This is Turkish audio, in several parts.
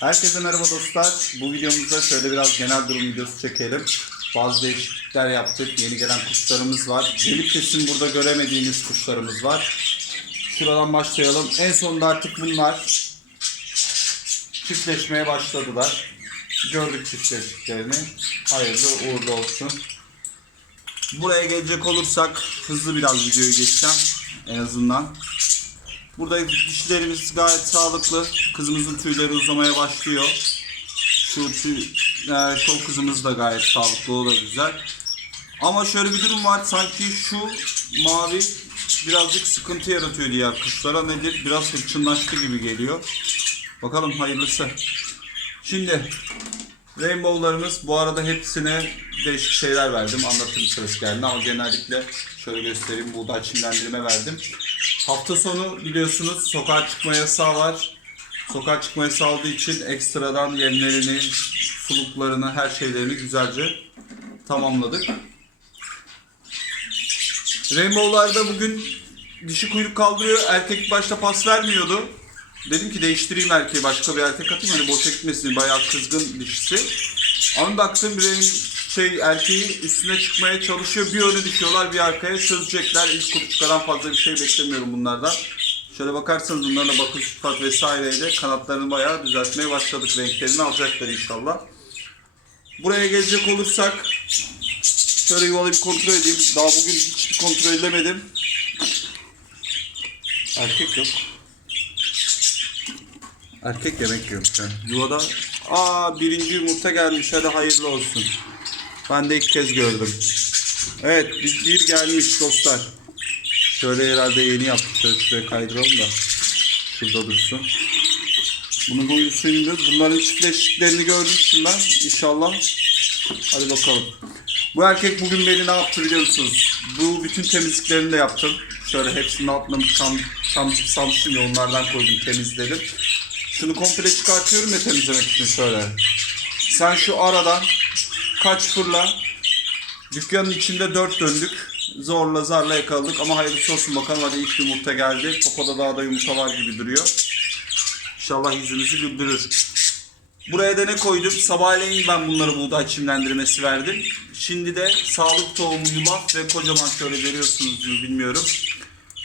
Herkese merhaba dostlar. Bu videomuzda şöyle biraz genel durum videosu çekelim. Bazı değişiklikler yaptık. Yeni gelen kuşlarımız var. Gelip kesin burada göremediğiniz kuşlarımız var. Şuradan başlayalım. En sonunda artık bunlar çiftleşmeye başladılar. Gördük çiftleştiklerini. Hayırlı uğurlu olsun. Buraya gelecek olursak hızlı biraz videoyu geçeceğim. En azından. Burada dişlerimiz gayet sağlıklı. Kızımızın tüyleri uzamaya başlıyor. Şu tüy, e, şov kızımız da gayet sağlıklı, o da güzel. Ama şöyle bir durum var. Sanki şu mavi birazcık sıkıntı yaratıyor diğer kuşlara. Nedir? Biraz hırçınlaştı gibi geliyor. Bakalım hayırlısı. Şimdi Rainbow'larımız bu arada hepsine değişik şeyler verdim. Anlatım sırası geldi ama genellikle şöyle göstereyim. Buğday çimlendirme verdim. Hafta sonu biliyorsunuz sokağa çıkma yasağı var. Sokağa çıkma yasağı olduğu için ekstradan yemlerini, suluklarını, her şeylerini güzelce tamamladık. Rainbow'larda bugün dişi kuyruk kaldırıyor. Erkek başta pas vermiyordu. Dedim ki değiştireyim erkeği başka bir erkek atayım hani boşa gitmesin bayağı kızgın dişisi. Ama baktım bir şey erkeği üstüne çıkmaya çalışıyor. Bir öne düşüyorlar bir arkaya çözecekler. İlk kuluçkadan fazla bir şey beklemiyorum bunlardan. Şöyle bakarsanız bunlarla bakış sıfat vesaireyle kanatlarını bayağı düzeltmeye başladık. Renklerini alacaklar inşallah. Buraya gelecek olursak şöyle yuvalayı bir kontrol edeyim. Daha bugün hiç kontrol edemedim. Erkek yok. Erkek yemek yiyor şu an. Yuvada aa birinci yumurta gelmiş hadi hayırlı olsun. Ben de ilk kez gördüm. Evet bir, bir gelmiş dostlar. Şöyle herhalde yeni yaptık. Şöyle kaydıralım da. Şurada dursun. Bunun huyusuydu. Bunların çiftleştiklerini görmüştüm ben. İnşallah. Hadi bakalım. Bu erkek bugün beni ne yaptı biliyor musunuz? Bu bütün temizliklerini de yaptım. Şöyle hepsinin altına çam, çamcık salmıştım ya onlardan koydum temizledim. Şunu komple çıkartıyorum ya temizlemek için şöyle. Sen şu aradan kaç fırla. Dükkanın içinde dört döndük. Zorla zarla yakaladık ama hayırlısı olsun bakalım hadi ilk yumurta geldi. Popoda daha da yumurta var gibi duruyor. İnşallah yüzümüzü güldürür. Buraya da ne koydum? Sabahleyin ben bunları buğday çimlendirmesi verdim. Şimdi de sağlık tohumu yulaf ve kocaman şöyle görüyorsunuz mu bilmiyorum.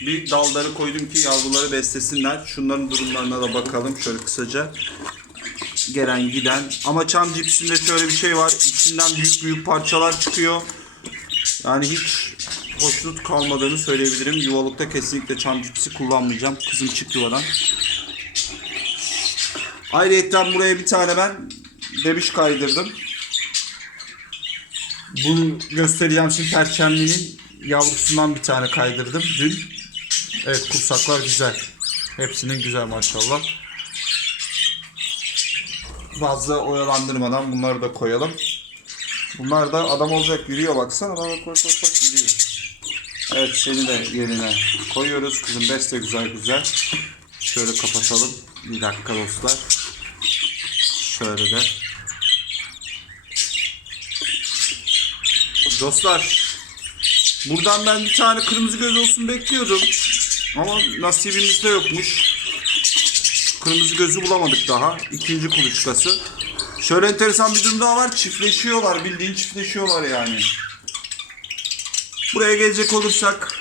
Bir dalları koydum ki yavruları beslesinler. Şunların durumlarına da bakalım şöyle kısaca. Gelen giden. Ama çam cipsinde şöyle bir şey var. İçinden büyük büyük parçalar çıkıyor. Yani hiç hoşnut kalmadığını söyleyebilirim. Yuvalıkta kesinlikle çam cipsi kullanmayacağım. Kızım çık yuvadan. Ayrıca buraya bir tane ben bebiş kaydırdım. Bunu göstereceğim şimdi perçemlinin yavrusundan bir tane kaydırdım dün. Evet kursaklar güzel. Hepsinin güzel maşallah. Fazla oyalandırmadan bunları da koyalım. Bunlar da adam olacak yürüyor baksana. Bak bak bak bak yürüyor. Evet seni de yerine koyuyoruz. Kızım bes de güzel güzel. Şöyle kapatalım. Bir dakika dostlar. Şöyle de. Dostlar. Buradan ben bir tane kırmızı göz olsun bekliyordum. Ama nasibimizde yokmuş. Kırmızı gözü bulamadık daha. İkinci kuluçkası. Şöyle enteresan bir durum daha var. Çiftleşiyorlar. Bildiğin çiftleşiyorlar yani. Buraya gelecek olursak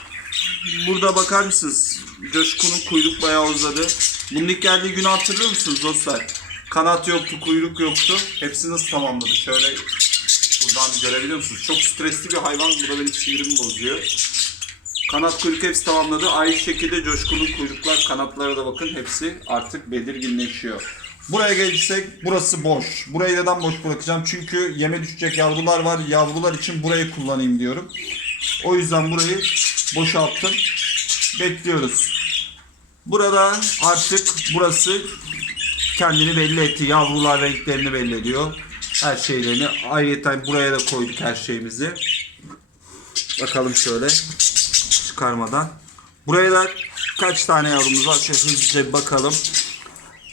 burada bakar mısınız? Coşkun'un kuyruk bayağı uzadı. Bunun ilk geldiği günü hatırlıyor musunuz dostlar? Kanat yoktu, kuyruk yoktu. Hepsini nasıl tamamladı? Şöyle buradan görebiliyor musunuz? Çok stresli bir hayvan. Bu da benim sinirimi bozuyor. Kanat kuyruk hepsi tamamladı. Aynı şekilde Coşkun'un kuyruklar, kanatlara da bakın hepsi artık belirginleşiyor. Buraya gelirsek burası boş. Burayı neden boş bırakacağım? Çünkü yeme düşecek yavrular var. Yavrular için burayı kullanayım diyorum. O yüzden burayı boşalttım. Bekliyoruz. Burada artık burası kendini belli etti. Yavrular renklerini belli ediyor. Her şeylerini. Ayrıca buraya da koyduk her şeyimizi. Bakalım şöyle çıkarmadan. Buraya da kaç tane yavrumuz var? Şöyle hızlıca bir bakalım.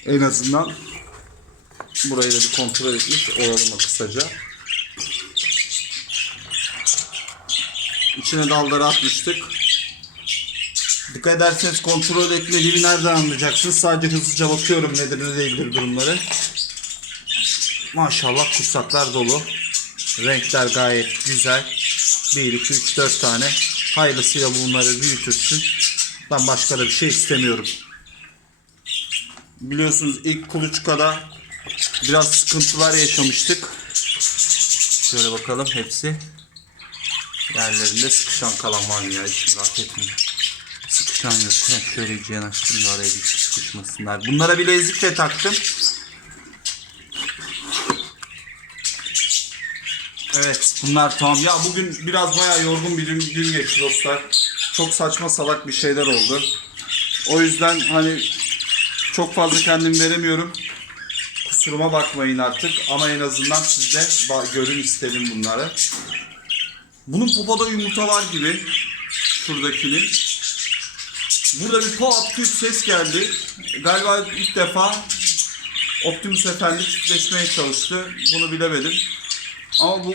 En azından burayı da bir kontrol etmiş olalım kısaca. İçine dalları atmıştık. Dikkat ederseniz kontrol etmediğimi nereden anlayacaksınız? Sadece hızlıca bakıyorum nedir ne değildir durumları. Maşallah kursaklar dolu. Renkler gayet güzel. 1, 2, 3, 4 tane. Hayırlısıyla bunları büyütürsün. Ben başka da bir şey istemiyorum. Biliyorsunuz ilk kuluçkada biraz sıkıntılar yaşamıştık. Şöyle bakalım hepsi. Yerlerinde sıkışan kalan var mı ya hiç merak etmeyin. Sıkışan yok. Heh, şöyle iyice yanaştırayım araya bir sıkışmasınlar. Bunlara bilezik de taktım. Evet bunlar tamam. Ya bugün biraz bayağı yorgun bir gün, geçti dostlar. Çok saçma salak bir şeyler oldu. O yüzden hani çok fazla kendim veremiyorum. Kusuruma bakmayın artık ama en azından siz de ba- görün istedim bunları. Bunun popoda yumurta var gibi. Şuradakinin. Burada bir pop bir ses geldi. Galiba ilk defa Optimus Efendi çiftleşmeye çalıştı. Bunu bilemedim. Ama bu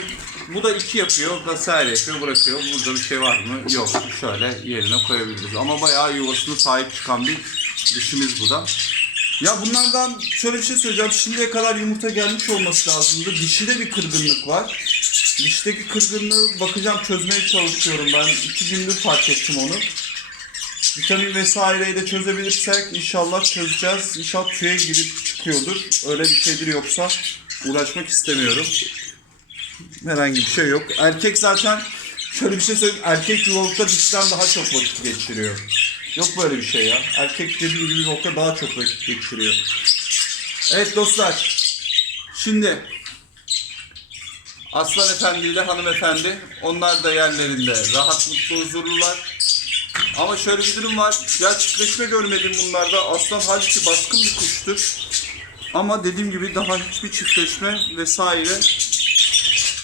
bu da iki yapıyor, vesaire yapıyor, bırakıyor. Burada bir şey var mı? Yok. Şöyle yerine koyabiliriz. Ama bayağı yuvasına sahip çıkan bir dişimiz bu da. Ya bunlardan şöyle bir şey söyleyeceğim. Şimdiye kadar yumurta gelmiş olması lazımdı. Dişide bir kırgınlık var. Dişteki kırgınlığı bakacağım çözmeye çalışıyorum ben. iki gündür fark ettim onu. Vitamin vesaireyi de çözebilirsek inşallah çözeceğiz. İnşallah tüye girip çıkıyordur. Öyle bir şeydir yoksa uğraşmak istemiyorum. Herhangi bir şey yok. Erkek zaten şöyle bir şey söyleyeyim. Erkek yuvalıkta dişiden daha çok vakit geçiriyor. Yok böyle bir şey ya. Erkek dediğim gibi yuvalıkta daha çok vakit geçiriyor. Evet dostlar. Şimdi Aslan Efendi ile Hanımefendi onlar da yerlerinde rahat mutlu huzurlular. Ama şöyle bir durum var. Ya çiftleşme görmedim bunlarda. Aslan halbuki baskın bir kuştur. Ama dediğim gibi daha hiçbir çiftleşme vesaire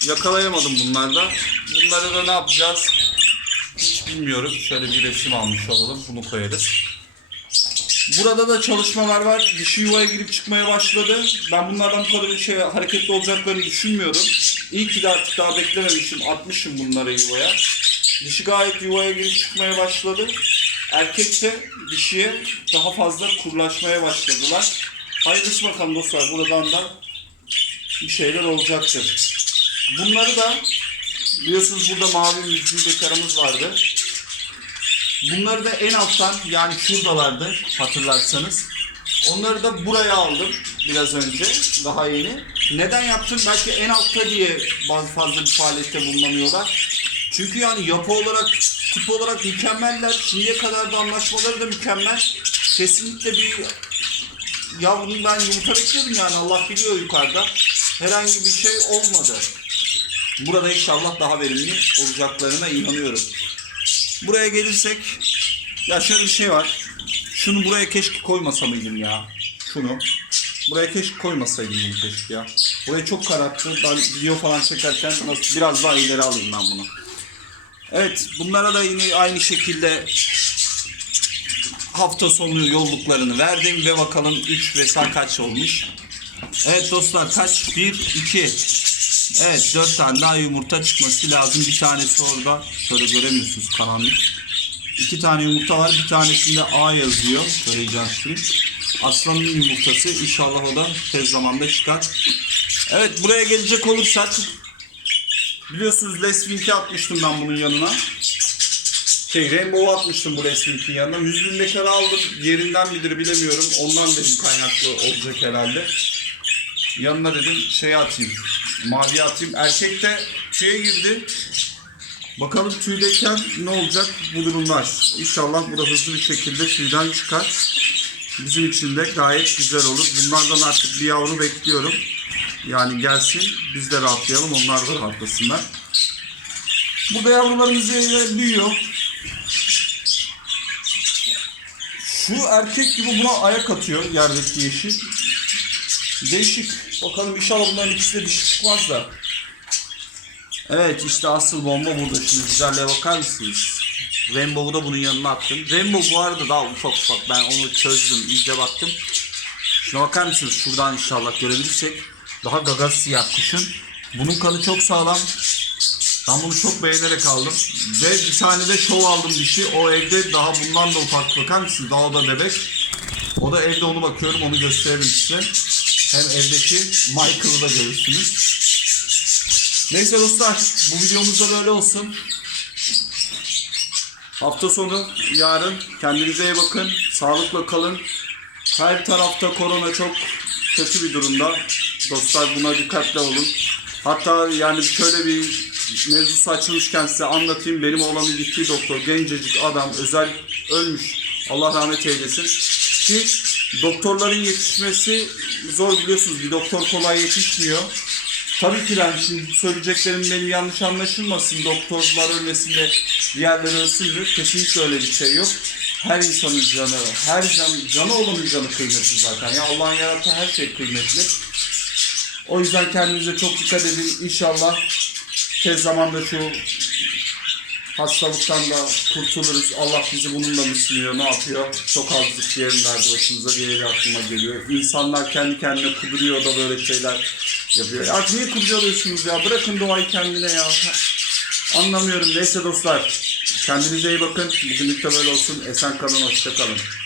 yakalayamadım bunlarda. Bunları da ne yapacağız? Hiç bilmiyorum. Şöyle bir resim almış olalım. Bunu koyarız. Burada da çalışmalar var. Dişi yuvaya girip çıkmaya başladı. Ben bunlardan bu kadar bir şey hareketli olacaklarını düşünmüyorum. İyi ki de artık daha beklememişim. Atmışım bunları yuvaya. Dişi gayet yuvaya girip çıkmaya başladı. Erkek de dişiye daha fazla kurlaşmaya başladılar. Hayırlısı bakalım dostlar. Buradan da bir şeyler olacaktır. Bunları da biliyorsunuz burada mavi müziği bekarımız vardı. Bunları da en alttan yani şuradalardı hatırlarsanız. Onları da buraya aldım biraz önce daha yeni. Neden yaptım? Belki en altta diye bazı fazla bir faaliyette bulunamıyorlar. Çünkü yani yapı olarak, tip olarak mükemmeller. Şimdiye kadar da anlaşmaları da mükemmel. Kesinlikle bir yavrunun ben yumurta bekliyordum yani Allah biliyor yukarıda. Herhangi bir şey olmadı. Burada inşallah daha verimli olacaklarına inanıyorum. Buraya gelirsek ya şöyle bir şey var. Şunu buraya keşke koymasa mıydım ya. Şunu. Buraya keşke koymasaydım bunu keşke ya. Burayı çok kararttı. Ben video falan çekerken nasıl biraz daha ileri alayım ben bunu. Evet bunlara da yine aynı şekilde hafta sonu yolluklarını verdim ve bakalım 3 ve sağ kaç olmuş. Evet dostlar kaç? 1, 2. Evet 4 tane daha yumurta çıkması lazım. Bir tanesi orada. Şöyle göremiyorsunuz karanlık. İki tane yumurta var. Bir tanesinde A yazıyor. Şöyle iyice açtırayım. Aslanın yumurtası. İnşallah o da tez zamanda çıkar. Evet buraya gelecek olursak biliyorsunuz Leswink'i atmıştım ben bunun yanına. Şey Rainbow atmıştım bu Leswink'in yanına. 100 bin bekar aldım. Yerinden midir bilemiyorum. Ondan dedim kaynaklı olacak herhalde. Yanına dedim şey atayım. Mavi atayım. Erkek de tüye girdi. Bakalım tüydeyken ne olacak bu durumlar. İnşallah bu da hızlı bir şekilde tüyden çıkar. Bizim için de gayet güzel olur. Bunlardan artık bir yavru bekliyorum. Yani gelsin biz de rahatlayalım onlar da rahatlasınlar. Burada yavrularımız büyüyor. Şu erkek gibi buna ayak atıyor yerdeki yeşil. Değişik. Bakalım inşallah bunların ikisi de dişi çıkmaz da. Evet işte asıl bomba burada. Şimdi güzelliğe bakar mısınız? Rainbow'u da bunun yanına attım. Rainbow bu arada daha ufak ufak. Ben onu çözdüm. iyice baktım. Şuna bakar mısınız? Şuradan inşallah görebilirsek. Daha gaga siyah kuşun. Bunun kanı çok sağlam. Ben bunu çok beğenerek aldım. Ve bir tane de şov aldım dişi. O evde daha bundan da ufak bakar mısınız? Daha da bebek. O da evde onu bakıyorum. Onu gösteririm size. Hem evdeki Michael'ı da görürsünüz. Neyse dostlar bu videomuz da böyle olsun. Hafta sonu yarın kendinize iyi bakın. Sağlıkla kalın. Her tarafta korona çok kötü bir durumda. Dostlar buna dikkatli olun. Hatta yani şöyle bir mevzusu açılmışken size anlatayım. Benim oğlanın gittiği doktor gencecik adam özel ölmüş. Allah rahmet eylesin. Ki doktorların yetişmesi zor biliyorsunuz. Bir doktor kolay yetişmiyor. Tabii ki ben şimdi söyleyeceklerim benim yanlış anlaşılmasın. Doktorlar ölmesin de diğerleri mü? Kesinlikle öyle bir şey yok. Her insanın canı, her can, canı olanın canı kıymetli zaten. Ya Allah'ın yarattığı her şey kıymetli. O yüzden kendinize çok dikkat edin. İnşallah tez zamanda şu hastalıktan da kurtuluruz. Allah bizi bununla mı sınıyor, ne yapıyor? Çok azlık yerin verdi başımıza diye aklıma geliyor. İnsanlar kendi kendine kuduruyor da böyle şeyler yapıyor. Ya niye kurcalıyorsunuz ya? Bırakın doğayı kendine ya. Anlamıyorum. Neyse dostlar. Kendinize iyi bakın. Bugünlük de böyle olsun. Esen kalın, hoşça kalın.